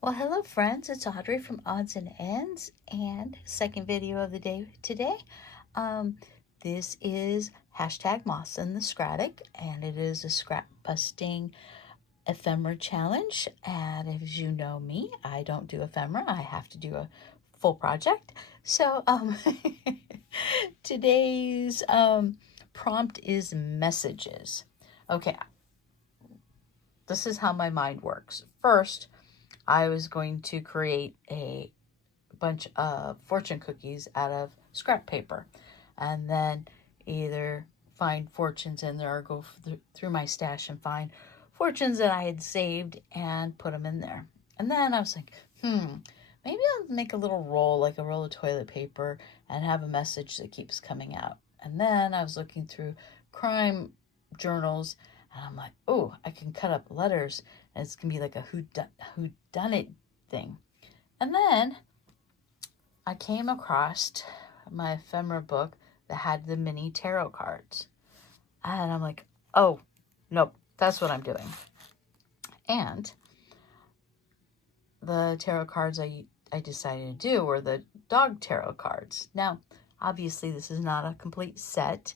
Well, hello friends, it's Audrey from Odds and Ends and second video of the day today. Um, this is hashtag Moss and the Scratic, and it is a scrap busting ephemera challenge. And as you know me, I don't do ephemera, I have to do a full project. So today's prompt is messages. Okay, this is how my mind works. First, I was going to create a bunch of fortune cookies out of scrap paper and then either find fortunes in there or go through my stash and find fortunes that I had saved and put them in there. And then I was like, maybe I'll make a little roll, like a roll of toilet paper, and have a message that keeps coming out. And then I was looking through crime journals and I'm like, oh, I can cut up letters and it's gonna be like a who done it thing. And then I came across my ephemera book that had the mini tarot cards. And I'm like, oh, nope, that's what I'm doing. And the tarot cards I decided to do were the dog tarot cards. Now, obviously, this is not a complete set,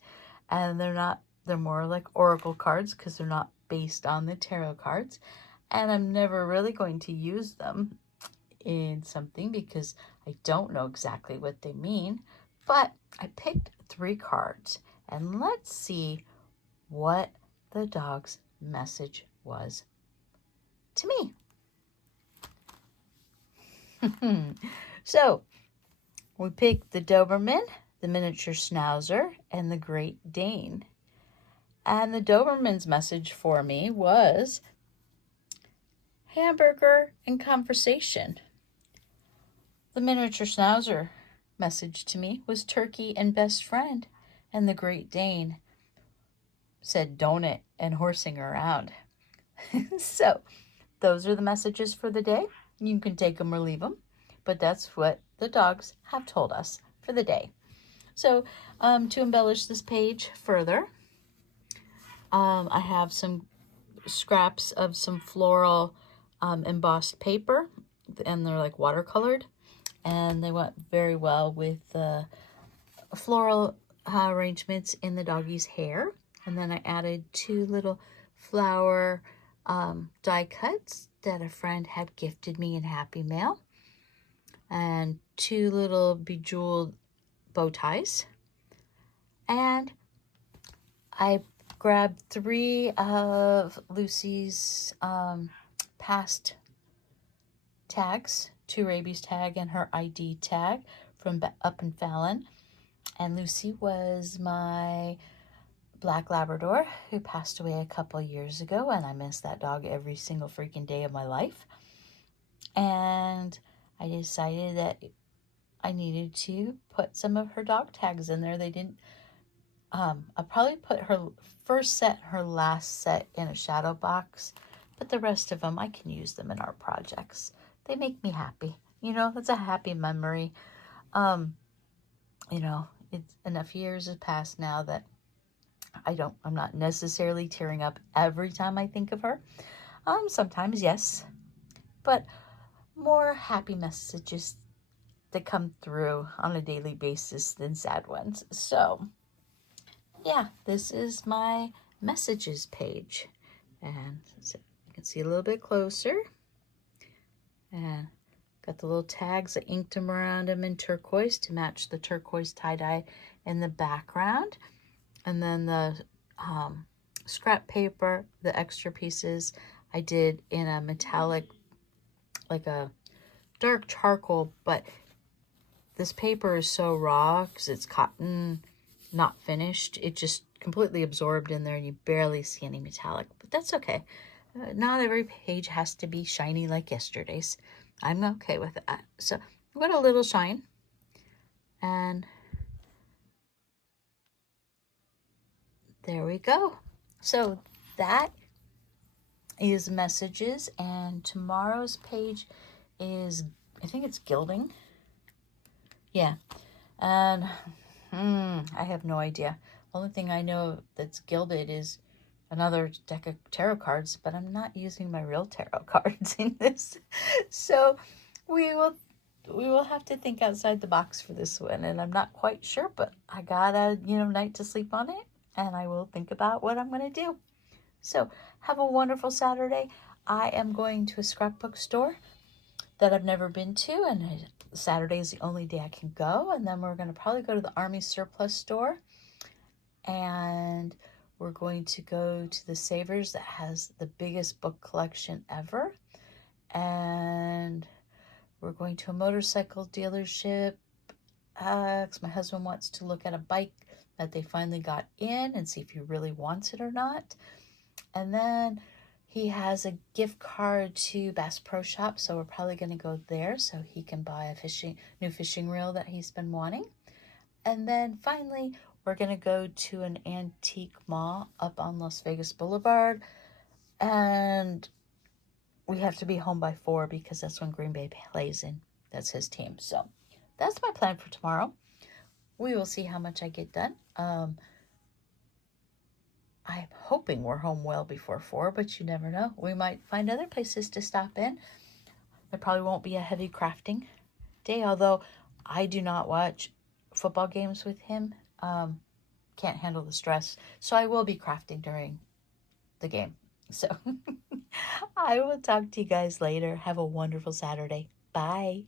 and they're more like oracle cards because they're not based on the tarot cards. And I'm never really going to use them in something because I don't know exactly what they mean. But I picked 3 cards, and let's see what the dog's message was to me. So, we picked the Doberman, the miniature Schnauzer, and the Great Dane. And the Doberman's message for me was hamburger and conversation. The miniature Schnauzer message to me was turkey and best friend. And the Great Dane said donut and horsing around. So, those are the messages for the day. You can take them or leave them, but that's what the dogs have told us for the day. So, to embellish this page further, I have some scraps of some floral embossed paper, and they're like watercolored, and they went very well with the floral arrangements in the doggy's hair. And then I added 2 little flower die cuts that a friend had gifted me in Happy Mail, and 2 little bejeweled bow ties. And I grabbed 3 of Lucy's past tags, 2 rabies tag and her ID tag from Up and Fallon. And Lucy was my Black Labrador who passed away a couple years ago, and I miss that dog every single freaking day of my life. And I decided that I needed to put some of her dog tags in there. They didn't, I'll probably put her first set, her last set in a shadow box, but the rest of them, I can use them in art projects. They make me happy. You know, that's a happy memory. You know, it's enough years have passed now that I'm not necessarily tearing up every time I think of her. Sometimes, yes, but more happy messages that come through on a daily basis than sad ones. So, yeah, this is my messages page. And so you can see a little bit closer. And got the little tags. I inked them around them in turquoise to match the turquoise tie-dye in the background. And then the scrap paper, the extra pieces, I did in a metallic, like a dark charcoal, but this paper is so raw because it's cotton, not finished. It just completely absorbed in there and you barely see any metallic, but that's okay. Not every page has to be shiny like yesterday's. I'm okay with that. So what a little shine. And there we go. So that is messages, and tomorrow's page is, I think it's gilding. Yeah. And I have no idea. Only thing I know that's gilded is another deck of tarot cards, but I'm not using my real tarot cards in this. So we will have to think outside the box for this one, and I'm not quite sure, but I got a night to sleep on it, and I will think about what I'm going to do. So have a wonderful Saturday. I am going to a scrapbook store that I've never been to, and Saturday is the only day I can go, and then we're going to probably go to the Army Surplus store, and we're going to go to the Savers that has the biggest book collection ever, and we're going to a motorcycle dealership because my husband wants to look at a bike that they finally got in and see if he really wants it or not. And then he has a gift card to Bass Pro Shop, so we're probably going to go there so he can buy a new fishing reel that he's been wanting. And then finally, we're going to go to an antique mall up on Las Vegas Boulevard, and we have to be home by 4 because that's when Green Bay plays in. That's his team. So that's my plan for tomorrow. We will see how much I get done. I'm hoping we're home well before 4, but you never know. We might find other places to stop in. There probably won't be a heavy crafting day, although I do not watch football games with him. Can't handle the stress. So I will be crafting during the game. So I will talk to you guys later. Have a wonderful Saturday. Bye.